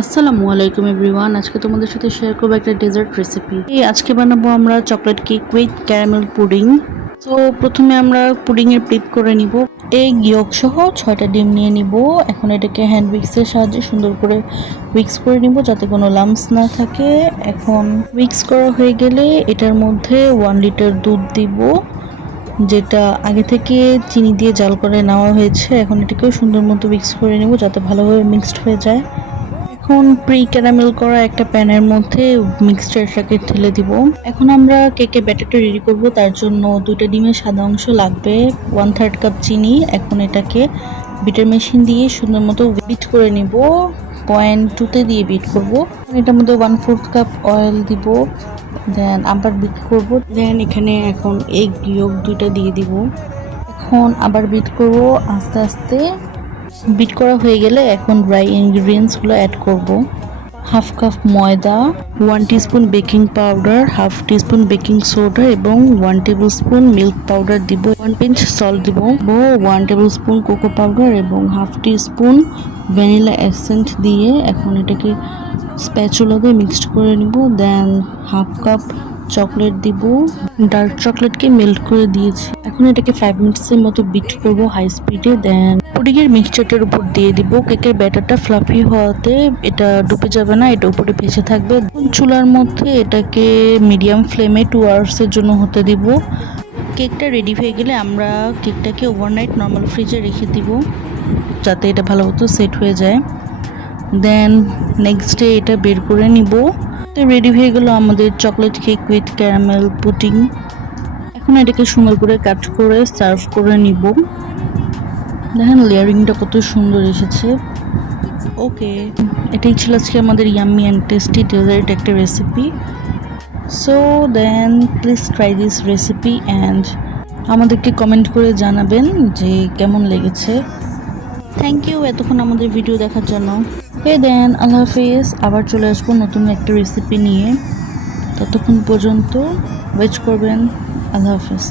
আসসালামু আলাইকুম এভরিওয়ান। আজকে তোমাদের সাথে শেয়ার করবো একটা ডেজার্ট রেসিপি। আজকে বানাবো আমরা chocolate cake with caramel pudding. তো প্রথমে আমরা পুডিংয়ের প্রিপ করে নিব। এগ ইয়ক সহ 6টা ডিম নিয়ে নিব। এখন এটাকে হ্যান্ড উইক্সের সাহায্যে সুন্দর করে উইক্স করে নিব যাতে কোনো লাম্পস না থাকে। এখন উইক্স করা হয়ে গেলে এটার মধ্যে 1 লিটার দুধ দিব, যেটা আগে থেকে চিনি দিয়ে জাল করে নেওয়া হয়েছে। এখন এটাকেও সুন্দর মতো মিক্স করে নেব যাতে ভালোভাবে মিক্সড হয়ে যায়। এখন প্রি ক্যারামেল করা একটা প্যানের মধ্যে মিক্সচারটাকে ঢেলে দিব। এখন আমরা কেকের ব্যাটারটা রেডি করব। তার জন্য 2টা ডিমের সাদা অংশ লাগবে, 1/3 কাপ চিনি। এখন এটাকে বিটার মেশিন দিয়ে সুন্দর মতো বিট করে নিব। 0.2-তে দিয়ে বিট করব। এটার মধ্যে 1/4 কাপ অয়েল দিব, দেন আবার বিট করব। দেন এখানে এখন এগ ইয়ক 2টা দিয়ে দিব। এখন আবার বিট করব আস্তে আস্তে। বিট করা হয়ে গেলে এখন ড্রাই ইনগ্রিডিয়েন্টসগুলো অ্যাড করব। 1/2 কাপ ময়দা, 1 teaspoon baking powder, 1/2 teaspoon baking soda এবং 1 টেবিল স্পুন মিল্ক পাউডার দিব, 1 পিঞ্চ সল্ট দিব, 1 টেবিল স্পুন কোকো পাউডার এবং 1/2 টিস্পুন ভ্যানিলা এসেন্স দিয়ে এখন এটাকে স্প্যাচুলা দিয়ে মিক্সড করে নিব। দেন 1/2 কাপ চকলেট দিব, ডার্ক চকলেটকে মেল্ট করে দিয়েছি। এখন এটাকে 5 মিনিটসের মতো বিট করব হাই স্পিডে। দেন পুডিংয়ের মিক্সচারটার উপর দিয়ে দিব। কেকের ব্যাটারটা ফ্লাফি হওয়াতে এটা ডুবে যাবে না, এটা উপরে ভেসে থাকবে। চুলার মধ্যে এটাকে মিডিয়াম ফ্লেমে 2 আওয়ার্সের জন্য হতে দিব। কেকটা রেডি হয়ে গেলে আমরা কেকটাকে ওভারনাইট নর্মাল ফ্রিজে রেখে দিব যাতে এটা ভালো মতো সেট হয়ে যায়। দেন নেক্সট ডে এটা বের করে নিব। তো রেডি হয়ে গেল আমাদের chocolate cake with caramel pudding. এখন এটাকে সুন্দর করে কাট করে সার্ভ করে নিব। দেখেন লেয়ারিংটা কত সুন্দর এসেছে। ওকে, এটাই ছিল আজকে আমাদের ইয়াম্মি অ্যান্ড টেস্টি ডেজার্ট একটা recipe. So then please try this recipe and আমাদেরকে কমেন্ট করে জানাবেন যে কেমন লেগেছে। থ্যাংক ইউ এতক্ষণ আমাদের ভিডিও দেখার জন্য। ওকে দেন আল্লাহ হাফিজ। আবার চলে আসবো নতুন একটা রেসিপি নিয়ে। ততক্ষণ পর্যন্ত ওয়েট করবেন। আল্লাহ হাফিজ।